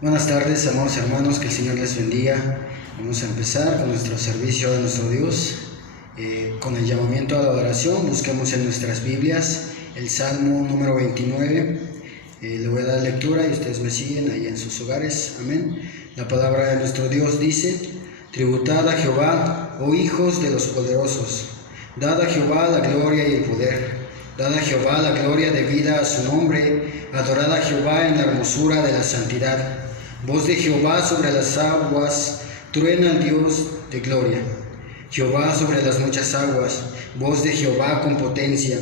Buenas tardes, amados hermanos, que el Señor les bendiga. Vamos a empezar con nuestro servicio de nuestro Dios, con el llamamiento a la adoración. Busquemos en nuestras Biblias el Salmo número 29. Le voy a dar lectura y ustedes me siguen ahí en sus hogares. Amén. La palabra de nuestro Dios dice: Tributad a Jehová, oh hijos de los poderosos. Dad a Jehová la gloria y el poder. Dad a Jehová la gloria debida a su nombre. Adorad a Jehová en la hermosura de la santidad. Voz de Jehová sobre las aguas, truena el Dios de gloria. Jehová sobre las muchas aguas, voz de Jehová con potencia,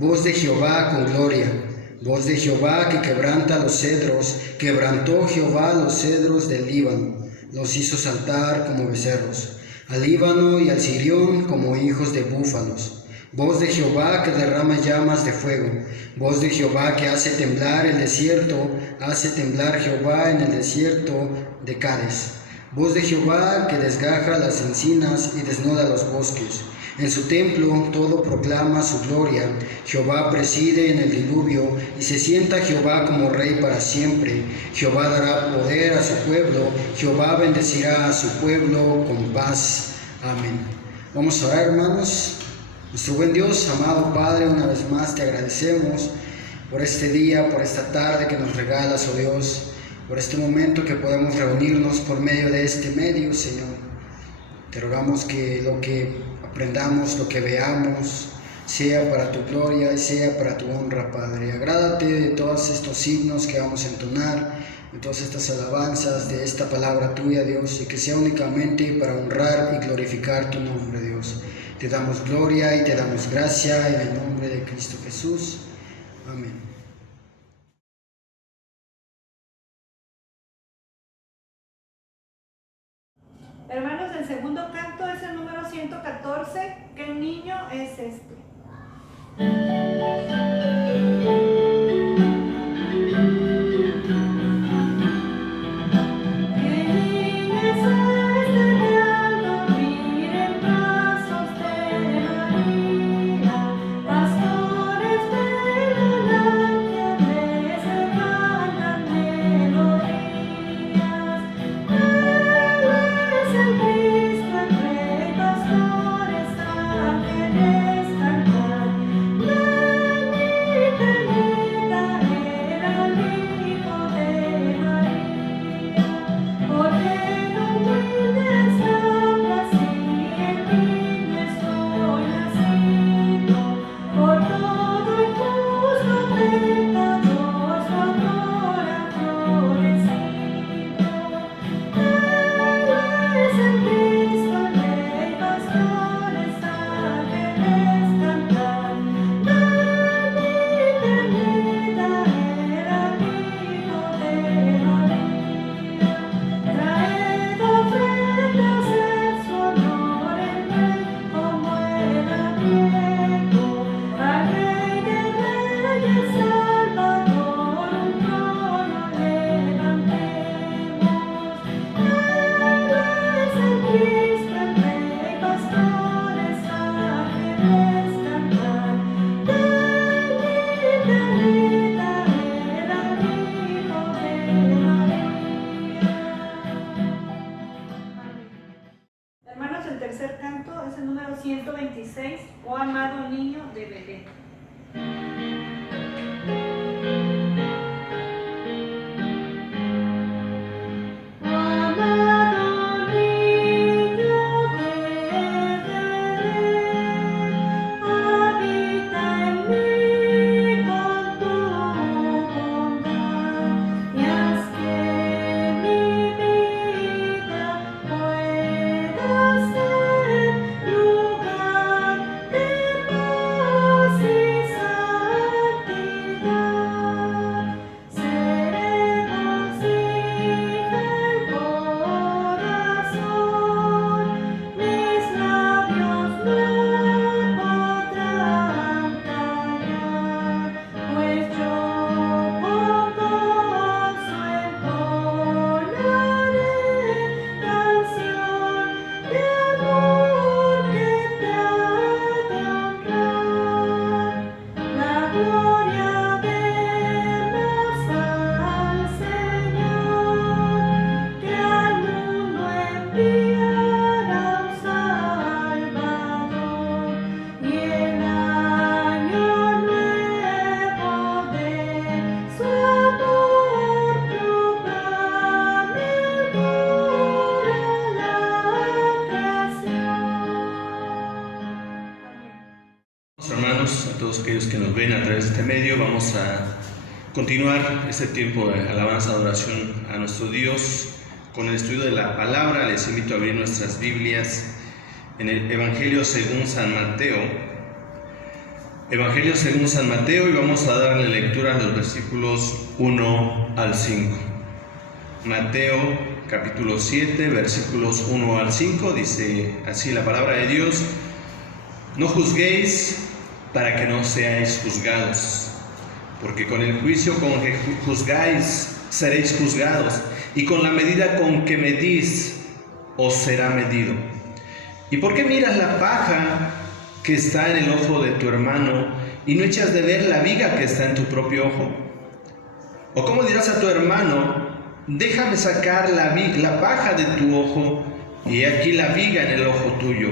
voz de Jehová con gloria. Voz de Jehová que quebranta los cedros, quebrantó Jehová los cedros del Líbano, los hizo saltar como becerros, al Líbano y al Sirión como hijos de búfalos. Voz de Jehová que derrama llamas de fuego, voz de Jehová que hace temblar el desierto, hace temblar Jehová en el desierto de Cades. Voz de Jehová que desgaja las encinas y desnuda los bosques. En su templo todo proclama su gloria. Jehová preside en el diluvio y se sienta Jehová como rey para siempre. Jehová dará poder a su pueblo. Jehová bendecirá a su pueblo con paz. Amén. Vamos a orar, hermanos. Nuestro buen Dios, amado Padre, una vez más te agradecemos por este día, por esta tarde que nos regalas, oh Dios, por este momento que podemos reunirnos por medio de este medio, Señor. Te rogamos que lo que aprendamos, lo que veamos, sea para tu gloria y sea para tu honra, Padre. Agrádate de todos estos himnos que vamos a entonar, de todas estas alabanzas, de esta palabra tuya, Dios, y que sea únicamente para honrar y glorificar tu nombre, Dios. Te damos gloria y te damos gracia en el nombre de Cristo Jesús. Amén. Hermanos, el segundo canto es el número 114. ¿Qué niño es este? Cristo, el Rey Pastor, está en esta que nos ven a través de este medio. Vamos a continuar este tiempo de alabanza, adoración a nuestro Dios con el estudio de la palabra. Les invito a abrir nuestras Biblias en el Evangelio según San Mateo. Evangelio según San Mateo, y vamos a darle lectura a los versículos 1 al 5. Mateo capítulo 7, versículos 1 al 5, dice así la palabra de Dios: No juzguéis para que no seáis juzgados, porque con el juicio con que juzgáis seréis juzgados, y con la medida con que medís os será medido. ¿Y por qué miras la paja que está en el ojo de tu hermano y no echas de ver la viga que está en tu propio ojo? ¿O cómo dirás a tu hermano: déjame sacar la paja de tu ojo, y he aquí la viga en el ojo tuyo?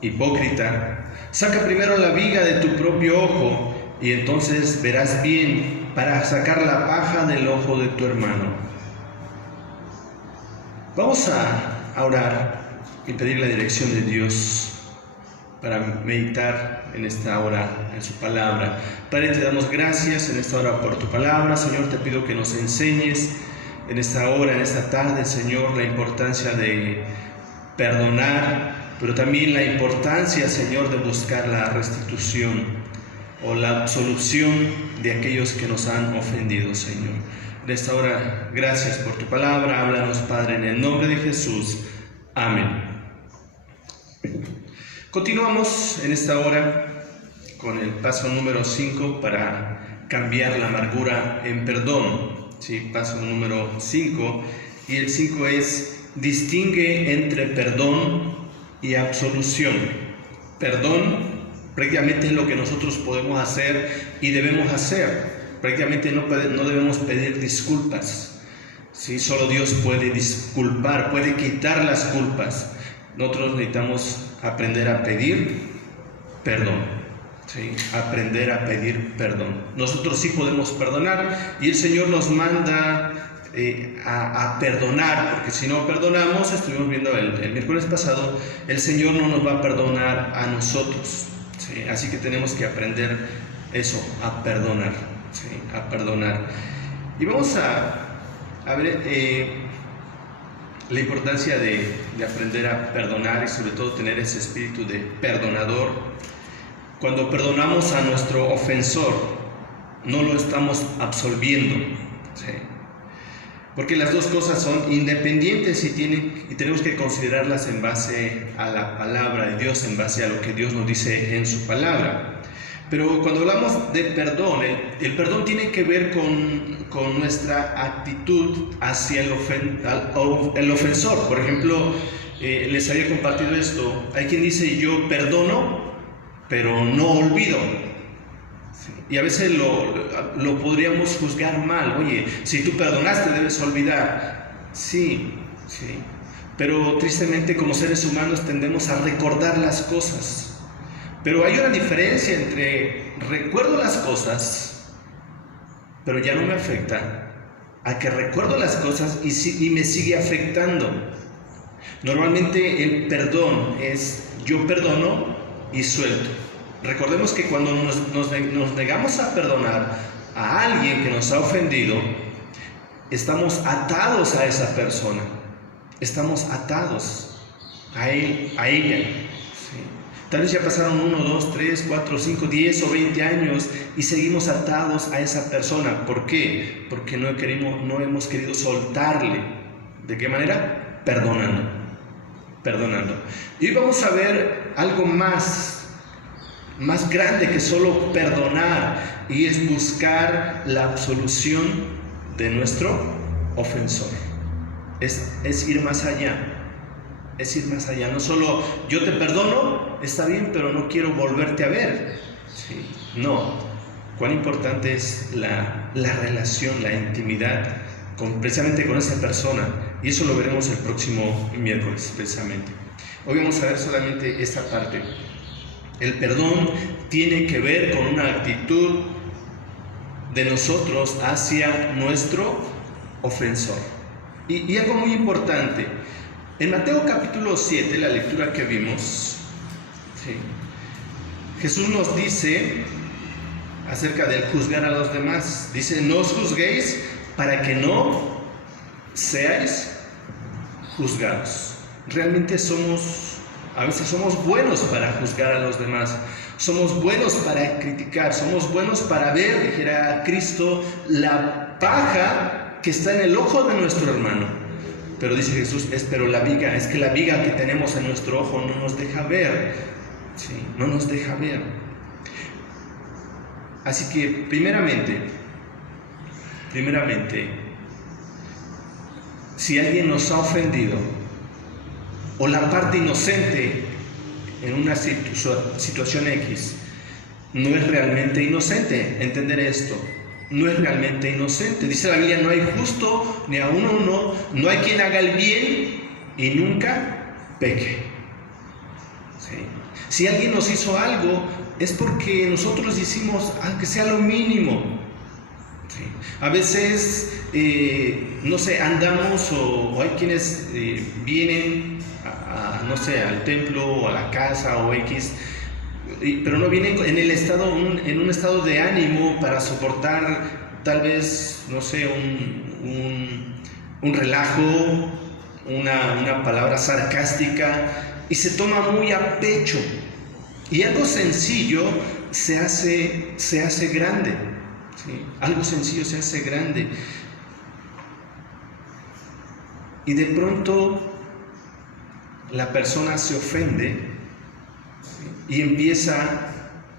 Hipócrita, saca primero la viga de tu propio ojo, y entonces verás bien para sacar la paja del ojo de tu hermano. Vamos a orar y pedir la dirección de Dios para meditar en esta hora en su palabra. Padre, te damos gracias en esta hora por tu palabra. Señor, te pido que nos enseñes en esta hora, en esta tarde, Señor, la importancia de perdonar, pero también la importancia, Señor, de buscar la restitución o la absolución de aquellos que nos han ofendido, Señor. En esta hora, gracias por tu palabra. Háblanos, Padre, en el nombre de Jesús. Amén. Continuamos en esta hora con el paso número 5 para cambiar la amargura en perdón. Sí, paso número 5, y el 5 es: distingue entre perdón y absolución. Perdón prácticamente es lo que nosotros podemos hacer y debemos hacer. Prácticamente no debemos pedir disculpas. Sí, solo Dios puede disculpar, puede quitar las culpas. Nosotros necesitamos aprender a pedir perdón. Sí, aprender a pedir perdón. Nosotros sí podemos perdonar, y el Señor nos manda a perdonar, porque si no perdonamos, estuvimos viendo el miércoles pasado, el Señor no nos va a perdonar a nosotros. ¿Sí? Así que tenemos que aprender eso, a perdonar. ¿Sí? A perdonar. Y vamos a ver la importancia de aprender a perdonar, y sobre todo tener ese espíritu de perdonador. Cuando perdonamos a nuestro ofensor, no lo estamos absolviendo. ¿Sí? Porque las dos cosas son independientes y tenemos que considerarlas en base a la palabra de Dios, en base a lo que Dios nos dice en su palabra. Pero cuando hablamos de perdón, el perdón tiene que ver con nuestra actitud hacia el ofensor. Por ejemplo, les había compartido esto. Hay quien dice: yo perdono, pero no olvido. Y a veces lo podríamos juzgar mal. Oye, si tú perdonaste, debes olvidar. Sí. Pero tristemente, como seres humanos, tendemos a recordar las cosas. Pero hay una diferencia entre recuerdo las cosas, pero ya no me afecta, a que recuerdo las cosas y me sigue afectando. Normalmente el perdón es: yo perdono y suelto. Recordemos que cuando nos negamos a perdonar a alguien que nos ha ofendido, estamos atados a esa persona, estamos atados a él, a ella. ¿Sí? Tal vez ya pasaron 1, 2, 3, 4, 5, 10 o 20 años y seguimos atados a esa persona. ¿Por qué? Porque no hemos querido soltarle. ¿De qué manera? Perdonando. Y hoy vamos a ver algo más grande que solo perdonar, y es buscar la absolución de nuestro ofensor. Es ir más allá. Es ir más allá. No solo yo te perdono, está bien, pero no quiero volverte a ver. ¿Sí? No. Cuán importante es la relación, la intimidad precisamente con esa persona. Y eso lo veremos el próximo miércoles, precisamente. Hoy vamos a ver solamente esta parte. El perdón tiene que ver con una actitud de nosotros hacia nuestro ofensor. Y algo muy importante. En Mateo capítulo 7, la lectura que vimos, ¿sí? Jesús nos dice acerca del juzgar a los demás. Dice, no os juzguéis para que no seáis juzgados. Realmente a veces somos buenos para juzgar a los demás. Somos buenos para criticar, somos buenos para ver, dijera Cristo, la paja que está en el ojo de nuestro hermano. Pero dice Jesús, es que la viga que tenemos en nuestro ojo no nos deja ver. Sí, no nos deja ver. Así que primeramente, si alguien nos ha ofendido, o la parte inocente en una situación X, no es realmente inocente. Entender esto, no es realmente inocente. Dice la Biblia, no hay justo ni aún uno, no hay quien haga el bien y nunca peque. ¿Sí? Si alguien nos hizo algo, es porque nosotros hicimos, aunque sea lo mínimo. ¿Sí? A veces, no sé, andamos o hay quienes vienen no sé, al templo o a la casa o X, pero no vienen en un estado de ánimo para soportar tal vez, no sé, un relajo, una palabra sarcástica, y se toma muy a pecho. Y algo sencillo se hace grande. ¿Sí? Algo sencillo se hace grande. Y de pronto la persona se ofende, ¿sí? Y empieza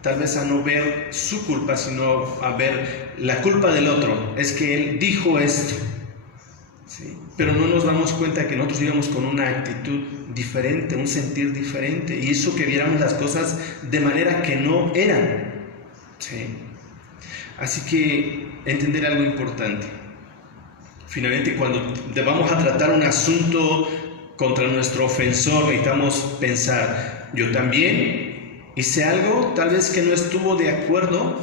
tal vez a no ver su culpa, sino a ver la culpa del otro. Es que él dijo esto, ¿sí? Pero no nos damos cuenta que nosotros íbamos con una actitud diferente, un sentir diferente, y hizo que viéramos las cosas de manera que no eran, ¿sí? Así que entender algo importante. Finalmente, cuando vamos a tratar un asunto contra nuestro ofensor, necesitamos pensar, yo también hice algo tal vez que no estuvo de acuerdo,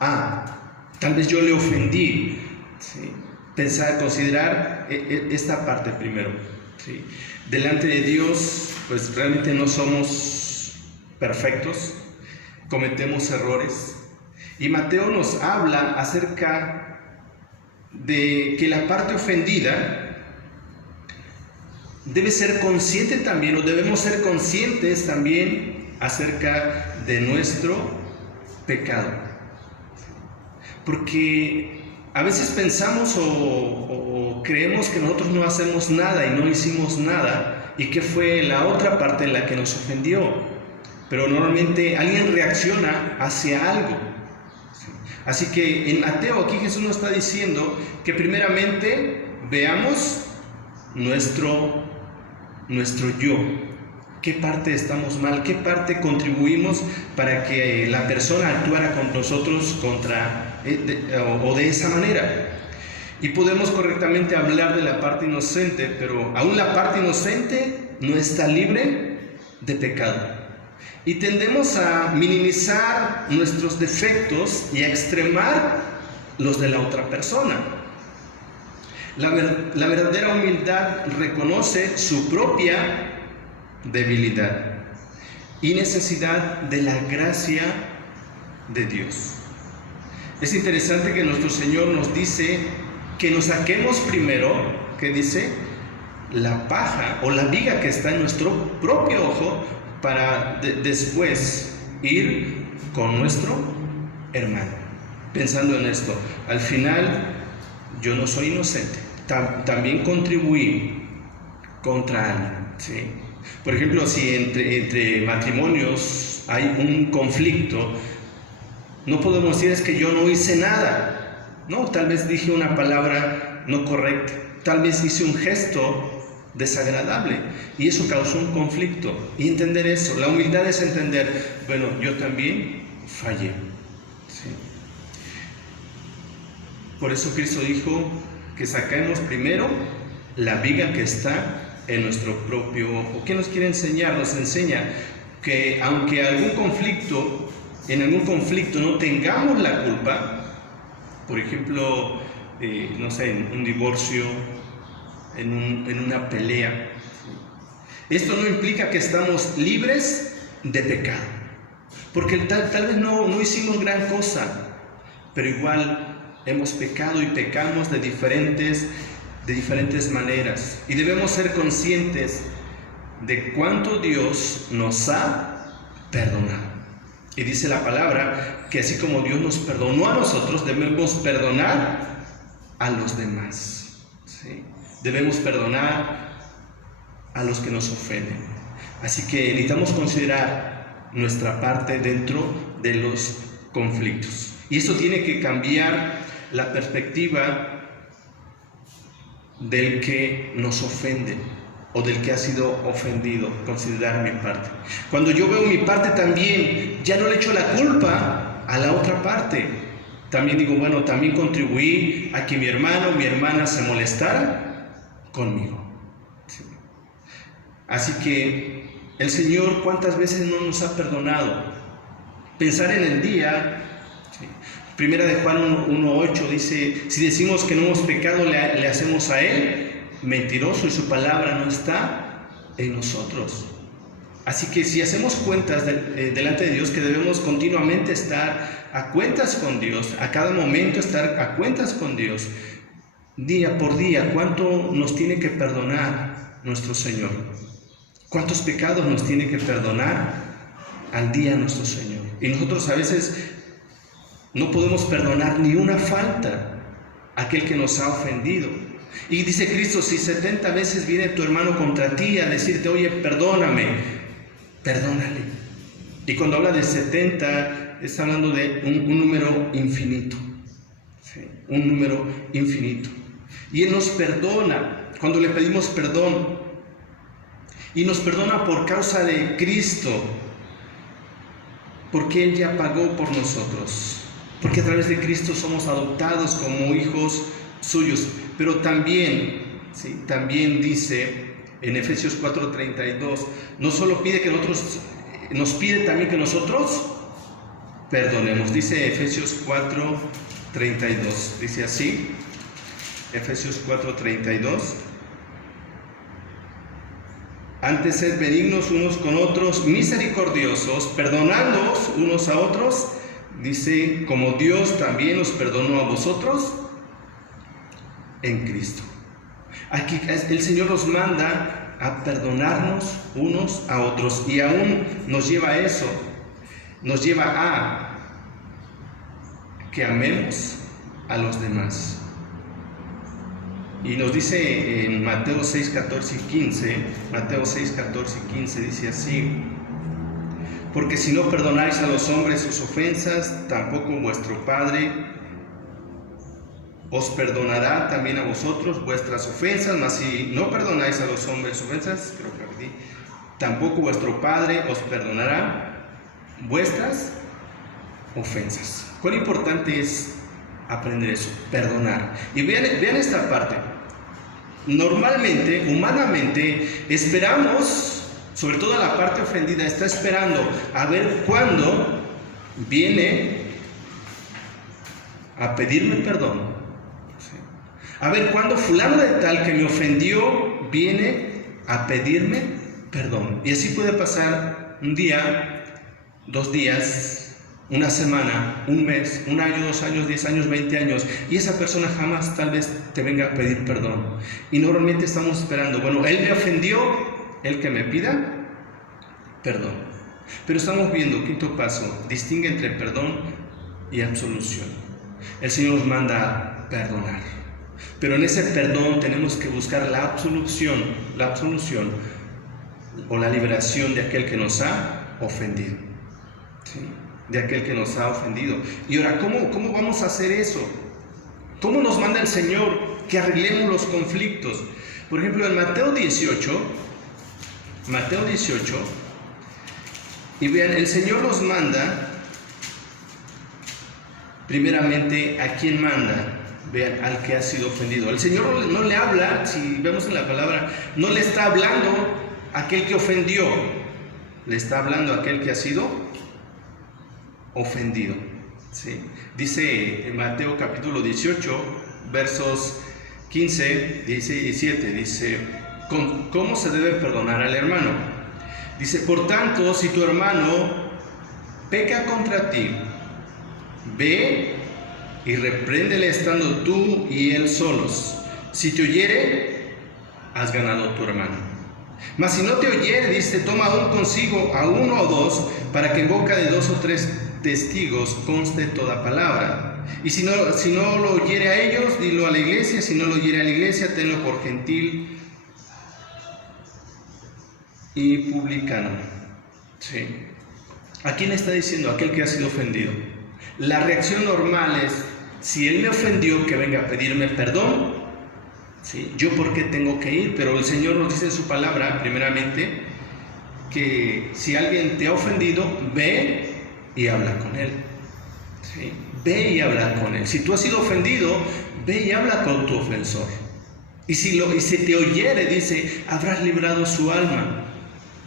tal vez yo le ofendí, ¿sí? Pensar, considerar esta parte primero, ¿sí? Delante de Dios, pues realmente no somos perfectos, cometemos errores, y Mateo nos habla acerca de que la parte ofendida debe ser consciente también, o debemos ser conscientes también acerca de nuestro pecado. Porque a veces pensamos o creemos que nosotros no hacemos nada y no hicimos nada, y que fue la otra parte en la que nos ofendió. Pero normalmente alguien reacciona hacia algo. Así que en Mateo aquí Jesús nos está diciendo que primeramente veamos nuestro yo, qué parte estamos mal, qué parte contribuimos para que la persona actuara con nosotros o de esa manera. Y podemos correctamente hablar de la parte inocente, pero aún la parte inocente no está libre de pecado. Y tendemos a minimizar nuestros defectos y a extremar los de la otra persona. La verdadera humildad reconoce su propia debilidad y necesidad de la gracia de Dios. Es interesante que nuestro Señor nos dice que nos saquemos primero, que dice, la paja o la viga que está en nuestro propio ojo, para después ir con nuestro hermano. Pensando en esto, al final yo no soy inocente, también contribuí contra alguien, ¿sí? Por ejemplo, si entre matrimonios hay un conflicto, no podemos decir es que yo no hice nada. No, tal vez dije una palabra no correcta, tal vez hice un gesto desagradable y eso causó un conflicto. Y entender eso, la humildad es entender, bueno, yo también fallé, ¿sí? Por eso Cristo dijo que saquemos primero la viga que está en nuestro propio ojo. ¿Qué nos quiere enseñar? Nos enseña que aunque en algún conflicto no tengamos la culpa, por ejemplo, no sé, en un divorcio, en una pelea, esto no implica que estamos libres de pecado, porque tal vez no hicimos gran cosa, pero igual hemos pecado y pecamos de diferentes maneras. Y debemos ser conscientes de cuánto Dios nos ha perdonado. Y dice la palabra que así como Dios nos perdonó a nosotros, debemos perdonar a los demás. ¿Sí? Debemos perdonar a los que nos ofenden. Así que necesitamos considerar nuestra parte dentro de los conflictos. Y eso tiene que cambiar la perspectiva del que nos ofende o del que ha sido ofendido, considerar mi parte. Cuando yo veo mi parte también, ya no le echo la culpa a la otra parte. También digo, bueno, también contribuí a que mi hermano o mi hermana se molestara conmigo. Sí. Así que el Señor, ¿cuántas veces no nos ha perdonado? Pensar en el día. Sí. Primera de Juan 1:8 dice, si decimos que no hemos pecado, le hacemos a Él mentiroso y su palabra no está en nosotros. Así que si hacemos cuentas delante de Dios, que debemos continuamente estar a cuentas con Dios, a cada momento estar a cuentas con Dios, día por día, ¿cuánto nos tiene que perdonar nuestro Señor? ¿Cuántos pecados nos tiene que perdonar al día nuestro Señor? Y nosotros a veces no podemos perdonar ni una falta a aquel que nos ha ofendido. Y dice Cristo, si 70 veces viene tu hermano contra ti a decirte, oye, perdóname, perdónale. Y cuando habla de 70, está hablando de un número infinito. ¿Sí? Un número infinito. Y Él nos perdona cuando le pedimos perdón. Y nos perdona por causa de Cristo. Porque Él ya pagó por nosotros. Porque a través de Cristo somos adoptados como hijos suyos. Pero también, ¿sí? También dice en Efesios 4:32, no solo pide que nosotros, nos pide también que nosotros perdonemos. Dice Efesios 4:32, dice así, Efesios 4:32, antes sed benignos unos con otros, misericordiosos, perdonándoos unos a otros, dice, como Dios también os perdonó a vosotros en Cristo. Aquí el Señor nos manda a perdonarnos unos a otros y aún nos lleva a eso, nos lleva a que amemos a los demás. Y nos dice en Mateo 6:14 y 15, Mateo 6:14 y 15 dice así, porque si no perdonáis a los hombres sus ofensas, tampoco vuestro Padre os perdonará también a vosotros vuestras ofensas, mas si no perdonáis a los hombres sus ofensas, tampoco vuestro Padre os perdonará vuestras ofensas. ¿Cuán importante es aprender eso? Perdonar. Y vean esta parte. Normalmente, humanamente, esperamos, sobre todo la parte ofendida, está esperando a ver cuándo viene a pedirme perdón. A ver cuándo fulano de tal que me ofendió viene a pedirme perdón. Y así puede pasar un día, 2 días, una semana, un mes, 1 año, 2 años, 10 años, 20 años, y esa persona jamás tal vez te venga a pedir perdón. Y normalmente estamos esperando, bueno, él me ofendió, él que me pida perdón. Pero estamos viendo, quinto paso, distingue entre perdón y absolución. El Señor nos manda a perdonar, pero en ese perdón tenemos que buscar la absolución o la liberación de aquel que nos ha ofendido. ¿Sí? De aquel que nos ha ofendido. Y ahora, ¿cómo vamos a hacer eso? ¿Cómo nos manda el Señor que arreglemos los conflictos? Por ejemplo, en Mateo 18, y vean, el Señor nos manda, primeramente, ¿a quién manda? Vean, al que ha sido ofendido. El Señor no le habla, si vemos en la palabra, no le está hablando a aquel que ofendió, le está hablando a aquel que ha sido ofendido. ¿Sí? Dice en Mateo capítulo 18, versos 15, 17, dice, ¿cómo se debe perdonar al hermano? Dice, por tanto, si tu hermano peca contra ti, ve y repréndele estando tú y él solos. Si te oyere, has ganado a tu hermano. Mas si no te oyere, dice, toma aún consigo a uno o dos, para que en boca de 2 o 3 testigos conste toda palabra. Y si no lo oyere a ellos, dilo a la iglesia. Si no lo oyere a la iglesia, tenlo por gentil y publicano. Sí. ¿A quién está diciendo? Aquel que ha sido ofendido. La reacción normal es, si él me ofendió, que venga a pedirme perdón. ¿Sí? ¿Yo por qué tengo que ir? Pero el Señor nos dice en su palabra, primeramente, que si alguien te ha ofendido, ve y habla con él. ¿Sí? Ve y habla con él. Si tú has sido ofendido, ve y habla con tu ofensor. Y si te oyere, dice, habrás librado su alma.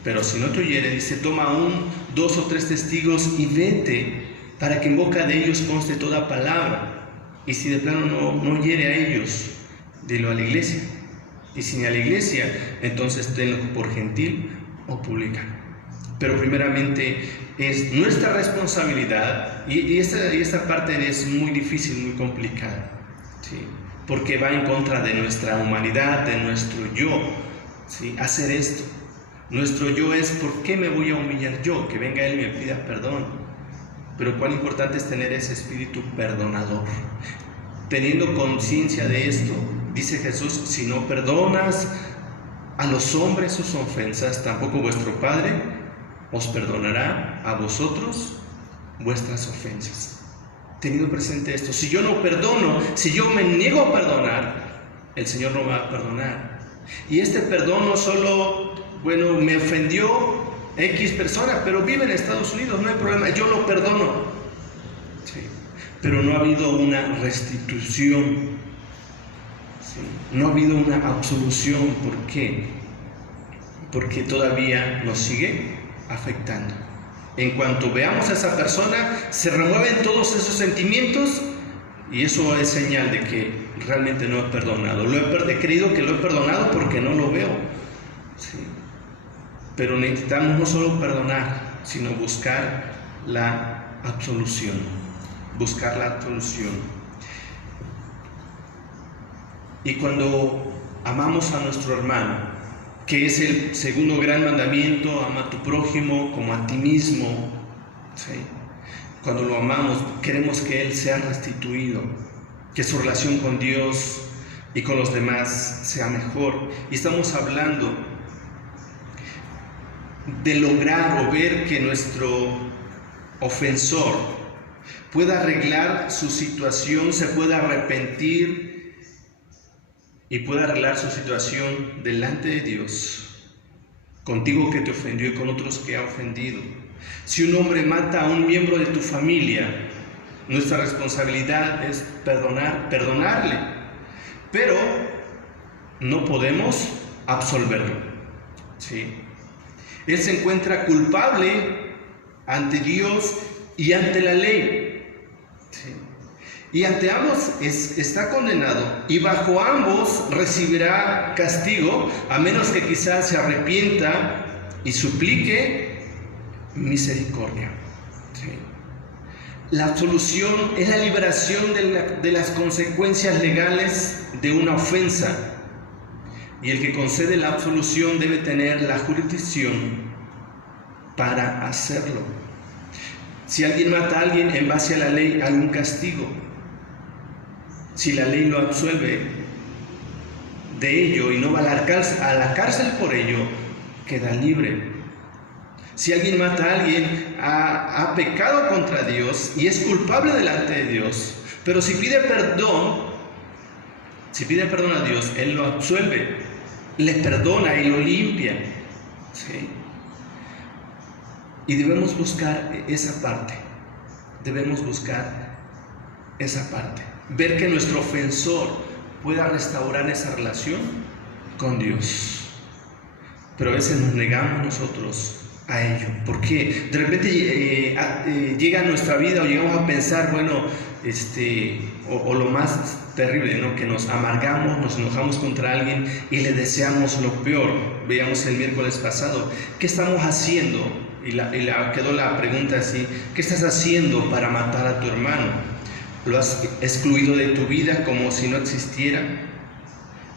Pero si no te oyere, dice, toma aún 2 o 3 testigos y vete, para que en boca de ellos conste toda palabra. Y si de plano no oyere a ellos, dilo a la iglesia. Y si ni a la iglesia, entonces tenlo por gentil o publicano. Pero primeramente es nuestra responsabilidad, y esta parte es muy difícil, muy complicada, ¿sí? Porque va en contra de nuestra humanidad, de nuestro yo, ¿sí? Hacer esto. Nuestro yo es, ¿por qué me voy a humillar yo? Que venga él y me pida perdón. Pero cuán importante es tener ese espíritu perdonador. Teniendo conciencia de esto, dice Jesús, si no perdonas a los hombres sus ofensas, tampoco vuestro Padre os perdonará a vosotros vuestras ofensas. Teniendo presente esto, si yo no perdono, si yo me niego a perdonar, el Señor no va a perdonar. Y este perdón no solo, me ofendió X persona, pero vive en Estados Unidos, no hay problema, yo lo perdono. Sí. Pero no ha habido una restitución, ¿sí? No ha habido una absolución. ¿Por qué? Porque todavía nos sigue afectando. En cuanto veamos a esa persona, se remueven todos esos sentimientos, y eso es señal de que realmente no he perdonado. He creído que lo he perdonado porque no lo veo, ¿sí? Pero necesitamos no solo perdonar, sino buscar la absolución. Buscar la absolución. Y cuando amamos a nuestro hermano, que es el segundo gran mandamiento, ama a tu prójimo como a ti mismo, ¿sí? Cuando lo amamos, queremos que él sea restituido, que su relación con Dios y con los demás sea mejor. Y estamos hablando de lograr o ver que nuestro ofensor pueda arreglar su situación, se pueda arrepentir y pueda arreglar su situación delante de Dios, contigo que te ofendió y con otros que ha ofendido. Si un hombre mata a un miembro de tu familia, nuestra responsabilidad es perdonarle, pero no podemos absolverlo, ¿sí? Él se encuentra culpable ante Dios y ante la ley, ¿sí? Y ante ambos está condenado, y bajo ambos recibirá castigo, a menos que quizás se arrepienta y suplique misericordia, ¿sí? La absolución es la liberación de las consecuencias legales de una ofensa, y el que concede la absolución debe tener la jurisdicción para hacerlo. Si alguien mata a alguien, en base a la ley hay un castigo. Si la ley lo absuelve de ello y no va a la cárcel por ello, queda libre. Si alguien mata a alguien, ha pecado contra Dios y es culpable delante de Dios. Pero si pide perdón a Dios, Él lo absuelve, le perdona y lo limpia, ¿sí? Y debemos buscar esa parte. Ver que nuestro ofensor pueda restaurar esa relación con Dios. Pero a veces nos negamos nosotros a ello. ¿Por qué? De repente llega a nuestra vida o llegamos a pensar, o lo más terrible, ¿no? Que nos amargamos, nos enojamos contra alguien y le deseamos lo peor. Veíamos el miércoles pasado, ¿qué estamos haciendo? Y quedó la pregunta así, ¿qué estás haciendo para matar a tu hermano? lo has excluido de tu vida como si no existiera.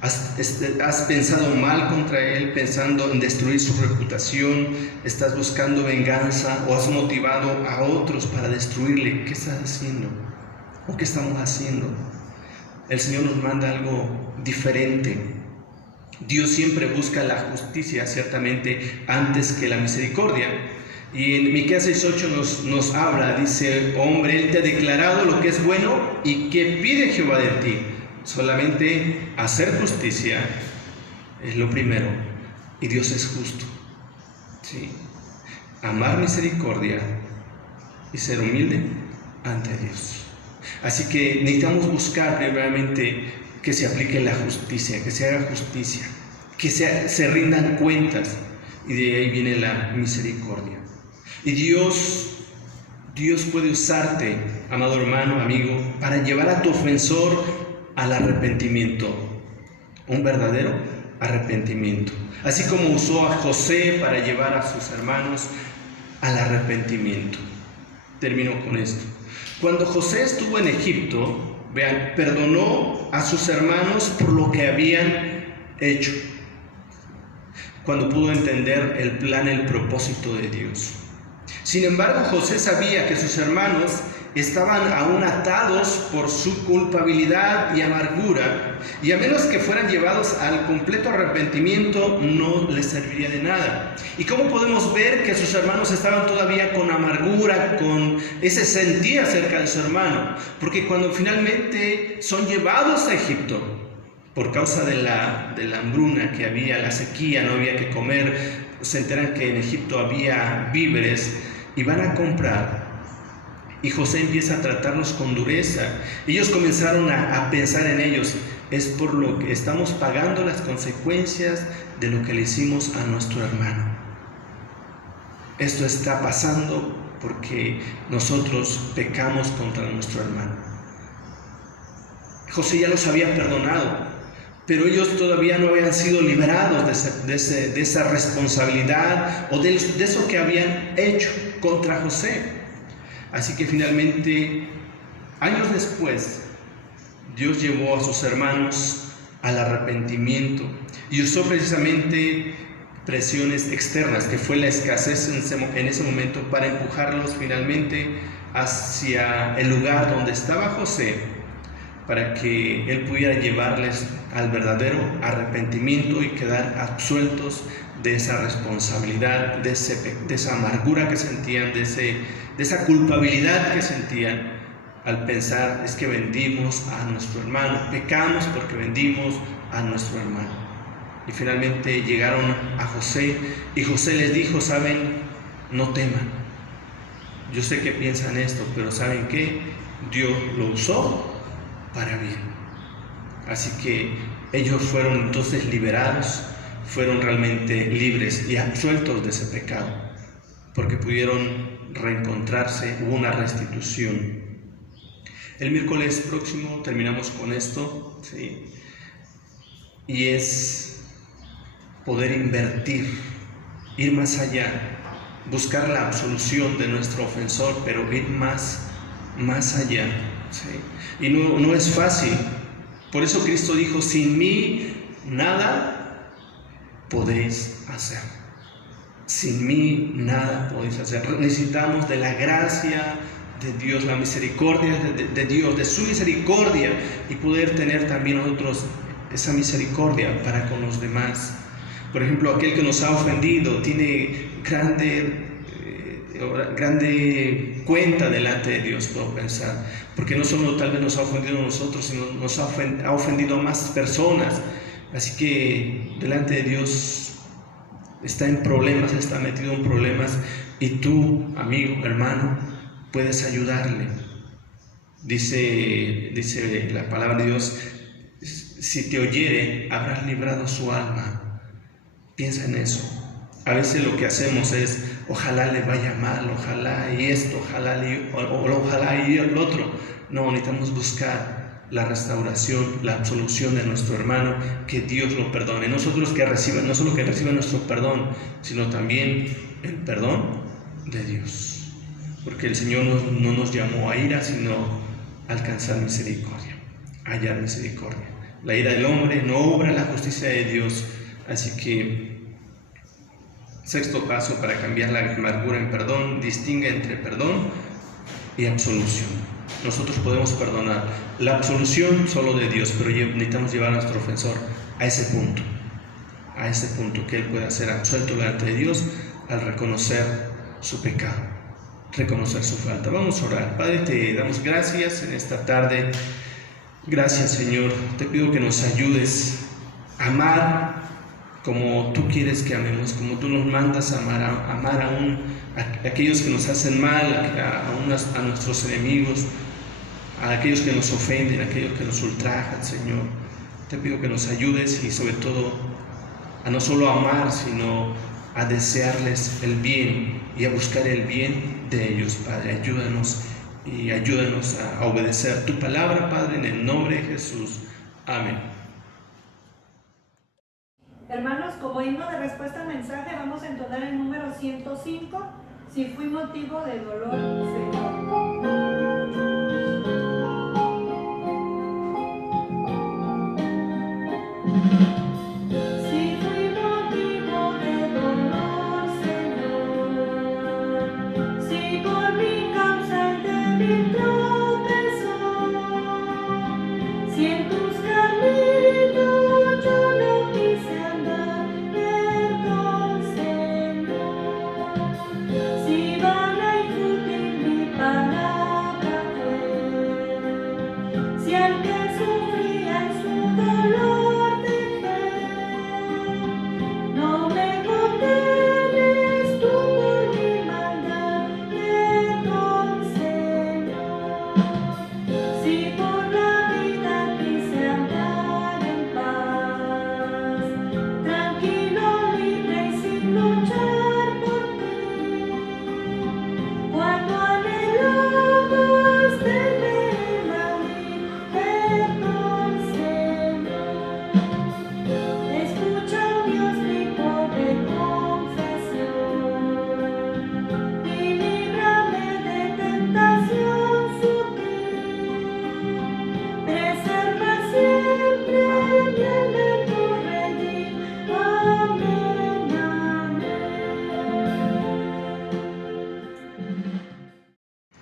Has pensado mal contra él, pensando en destruir su reputación. Estás buscando venganza o has motivado a otros para destruirle. ¿Qué estás haciendo? ¿O qué estamos haciendo? El Señor nos manda algo diferente. Dios siempre busca la justicia, ciertamente, antes que la misericordia. Y en Miqueas 6:8 nos habla, dice: hombre, Él te ha declarado lo que es bueno y que pide Jehová de ti. Solamente hacer justicia es lo primero, y Dios es justo, ¿sí? Amar misericordia y ser humilde ante Dios. Así que necesitamos buscar primeramente que se aplique la justicia, que se haga justicia, que se rindan cuentas, y de ahí viene la misericordia. Y Dios puede usarte, amado hermano, amigo, para llevar a tu ofensor al arrepentimiento, un verdadero arrepentimiento. Así como usó a José para llevar a sus hermanos al arrepentimiento. Termino con esto. Cuando José estuvo en Egipto, vean, perdonó a sus hermanos por lo que habían hecho, cuando pudo entender el plan, el propósito de Dios. Sin embargo, José sabía que sus hermanos estaban aún atados por su culpabilidad y amargura, y a menos que fueran llevados al completo arrepentimiento, no les serviría de nada. ¿Y cómo podemos ver que sus hermanos estaban todavía con amargura, con ese sentir acerca de su hermano? Porque cuando finalmente son llevados a Egipto, por causa de la hambruna que había, la sequía, no había que comer, se enteran que en Egipto había víveres y van a comprar. Y José empieza a tratarlos con dureza. Ellos comenzaron a pensar en ellos: es por lo que estamos pagando las consecuencias de lo que le hicimos a nuestro hermano. Esto está pasando porque nosotros pecamos contra nuestro hermano. José ya los había perdonado, pero ellos todavía no habían sido liberados de esa responsabilidad o de eso que habían hecho contra José. Así que finalmente, años después, Dios llevó a sus hermanos al arrepentimiento y usó precisamente presiones externas, que fue la escasez en ese momento, para empujarlos finalmente hacia el lugar donde estaba José, para que él pudiera llevarles al verdadero arrepentimiento y quedar absueltos de esa responsabilidad, de esa amargura que sentían, de esa culpabilidad que sentían al pensar: es que vendimos a nuestro hermano, pecamos porque vendimos a nuestro hermano. Y finalmente llegaron a José, y José les dijo: saben, no teman, yo sé que piensan esto, pero ¿saben qué? Dios lo usó para bien. Así que ellos fueron entonces liberados, fueron realmente libres y absueltos de ese pecado, porque pudieron reencontrarse, hubo una restitución. El miércoles próximo terminamos con esto, ¿sí? Y es poder invertir, ir más allá, buscar la absolución de nuestro ofensor, pero ir más allá, ¿sí? Y no es fácil. Por eso Cristo dijo: sin mí nada podéis hacer. Sin mí nada podéis hacer. Necesitamos de la gracia de Dios, la misericordia de Dios, de su misericordia, y poder tener también nosotros esa misericordia para con los demás. Por ejemplo, aquel que nos ha ofendido tiene grande cuenta delante de Dios, puedo pensar, porque no solo tal vez nos ha ofendido a nosotros, sino nos ha ofendido a más personas. Así que delante de Dios está en problemas, está metido en problemas, y tú, amigo, hermano, puedes ayudarle. Dice la palabra de Dios: si te oyere, habrás librado su alma. Piensa en eso. A veces lo que hacemos es: ojalá le vaya mal, ojalá y esto, ojalá y el otro. No, necesitamos buscar la restauración, la absolución de nuestro hermano, que Dios lo perdone. No solo que reciba nuestro perdón, sino también el perdón de Dios. Porque el Señor no nos llamó a ira, sino alcanzar misericordia, hallar misericordia. La ira del hombre no obra la justicia de Dios, así que sexto paso para cambiar la amargura en perdón: distingue entre perdón y absolución. Nosotros podemos perdonar, la absolución solo de Dios, pero necesitamos llevar a nuestro ofensor a ese punto que él pueda ser absuelto delante de Dios al reconocer su pecado, reconocer su falta. Vamos a orar. Padre, te damos gracias en esta tarde. Gracias, Señor. Te pido que nos ayudes a amar como tú quieres que amemos, como tú nos mandas a amar a aquellos que nos hacen mal, a nuestros enemigos, a aquellos que nos ofenden, a aquellos que nos ultrajan, Señor. Te pido que nos ayudes y sobre todo a no solo amar, sino a desearles el bien y a buscar el bien de ellos, Padre. Ayúdanos a obedecer tu palabra, Padre, en el nombre de Jesús. Amén. Hermanos, como himno de respuesta al mensaje, vamos a entonar el número 105, si fui motivo de dolor, Señor.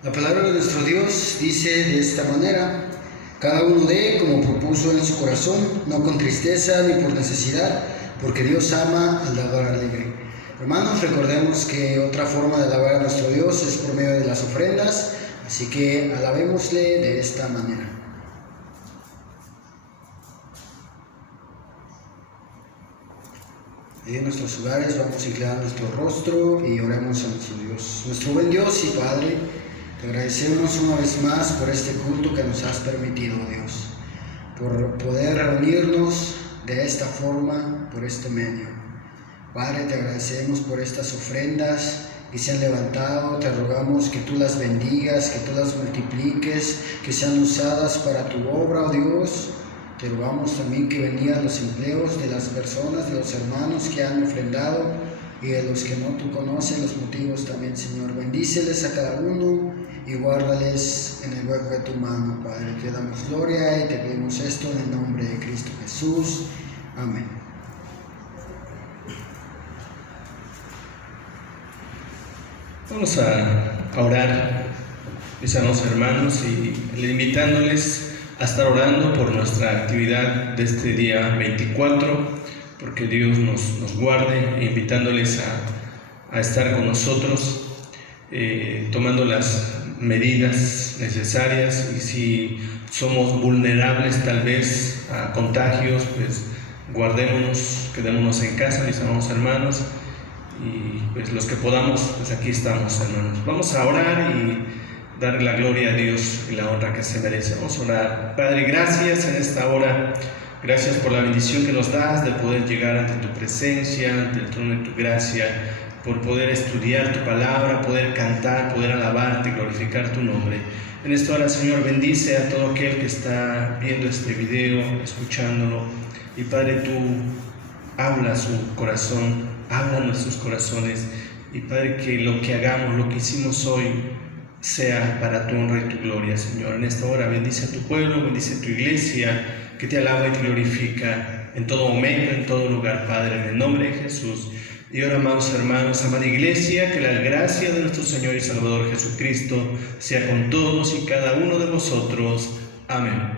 La palabra de nuestro Dios dice de esta manera: cada uno dé como propuso en su corazón, no con tristeza ni por necesidad, porque Dios ama al dador alegre. Hermanos, recordemos que otra forma de alabar a nuestro Dios es por medio de las ofrendas, así que alabémosle de esta manera. En nuestros hogares vamos a inclinar nuestro rostro y oremos a nuestro Dios. Nuestro buen Dios y Padre, te agradecemos una vez más por este culto que nos has permitido, Dios, por poder reunirnos de esta forma, por este medio. Padre, te agradecemos por estas ofrendas que se han levantado. Te rogamos que tú las bendigas, que tú las multipliques, que sean usadas para tu obra, oh Dios. Te rogamos también que bendigas los empleos de las personas, de los hermanos que han ofrendado y de los que no tú conoces los motivos también, Señor. Bendíceles a cada uno y guárdales en el hueco de tu mano, Padre. Te damos gloria y te pedimos esto en el nombre de Cristo Jesús. Amén. Vamos a orar, mis amados hermanos, y invitándoles a estar orando por nuestra actividad de este día 24, porque Dios nos guarde, e invitándoles a estar con nosotros, tomando las medidas necesarias, y si somos vulnerables tal vez a contagios, pues guardémonos, quedémonos en casa, mis amados hermanos, y pues los que podamos, pues aquí estamos, hermanos. Vamos a orar y darle la gloria a Dios y la honra que se merece. Vamos a orar. Padre, gracias en esta hora. Gracias por la bendición que nos das de poder llegar ante tu presencia, ante el trono de tu gracia, por poder estudiar tu palabra, poder cantar, poder alabarte, glorificar tu nombre. En esta hora, Señor, bendice a todo aquel que está viendo este video, escuchándolo. Y Padre, tú habla a su corazón, habla a nuestros corazones. Y Padre, que lo que hagamos, lo que hicimos hoy, sea para tu honra y tu gloria, Señor. En esta hora bendice a tu pueblo, bendice a tu iglesia, que te alaba y te glorifica en todo momento, en todo lugar, Padre, en el nombre de Jesús. Y ahora, amados hermanos, amada iglesia, que la gracia de nuestro Señor y Salvador Jesucristo sea con todos y cada uno de vosotros. Amén.